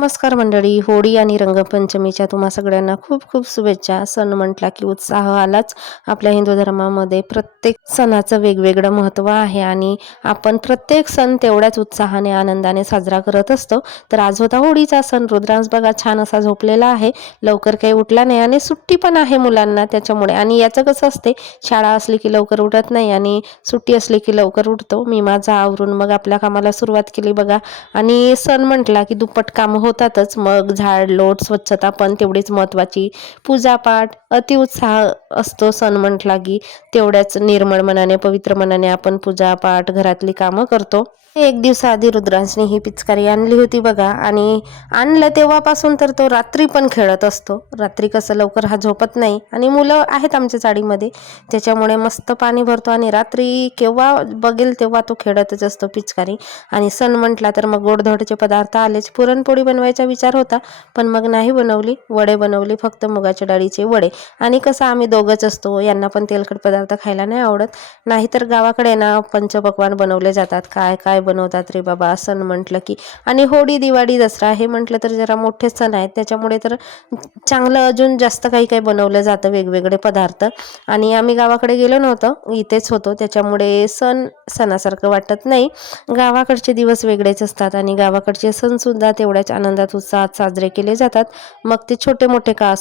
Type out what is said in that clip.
नमस्कार मंडळी, होळी आणि रंगपंचमीच्या तुम्हा सगळ्यांना खूप खूप शुभेच्छा। सण म्हटला की उत्साह आलाच। आपल्या हिंदू धर्मामध्ये प्रत्येक सणाचं वेगवेगळं महत्त्व आहे आणि आपण प्रत्येक सण तेवढ्याच उत्साहाने आनंदाने साजरा करत असतो। तर आज होता होळीचा सण। रुद्रांश बघा छान असा झोपलेला आहे, लवकर काही उठला नाही आणि सुट्टी पण आहे मुलांना त्याच्यामुळे। आणि याचं कसं असते, शाळा असली की लवकर उठत नाही आणि सुट्टी असली की लवकर उठतो। मी माझं आवरून मग आपल्या कामाला सुरुवात केली बघा। आणि सण म्हटला की दुप्पट काम होतातच, मग झाड लोट स्वच्छता पण तेवढीच महत्त्वाची, पूजापाठ अतिउत्साह असतो सण म्हटला की। तेवढ्याच निर्मळ मनाने पवित्र मनाने आपण पूजापाठ घरातली कामं करतो। एक दिवसाआधी रुद्रांशने ही पिचकारी आणली होती बघा, आणि आणलं तेव्हापासून तर तो रात्री पण खेळत असतो। रात्री कसं लवकर हा झोपत नाही आणि मुलं आहेत आमच्या चाळीमध्ये, त्याच्यामुळे मस्त पाणी भरतो आणि रात्री केव्हा बघेल तेव्हा तो खेळतच असतो पिचकारी। आणि सण म्हटला तर मग गोडधोडचे पदार्थ आलेच। पुरणपोळी बनवायचा विचार होता पण मग नाही बनवली, वडे बनवले, फक्त मुगाच्या डाळीचे वडे। आणि कसं आम्ही दोघंच असतो, यांना पण तेलकट पदार्थ खायला नाही आवडत। नाहीतर गावाकडे ना पंचपक्वान्न बनवले जातात, काय काय बनवतात रे बाबा सण म्हटलं की। आणि होळी दिवाळी दसरा हे म्हटलं तर जरा मोठे सण आहेत, त्याच्यामुळे तर चांगलं अजून जास्त काही काही बनवलं जातं वेगवेगळे पदार्थ। आणि आम्ही गावाकडे गेलो नव्हतो, इथेच होतो, त्याच्यामुळे सण सणासारखं वाटत नाही। गावाकडचे दिवस वेगळेच असतात आणि गावाकडचे सण सुद्धा तेवढ्याच आनंदात उत्साहात साजरे केले जातात, मग ते छोटे मोठे का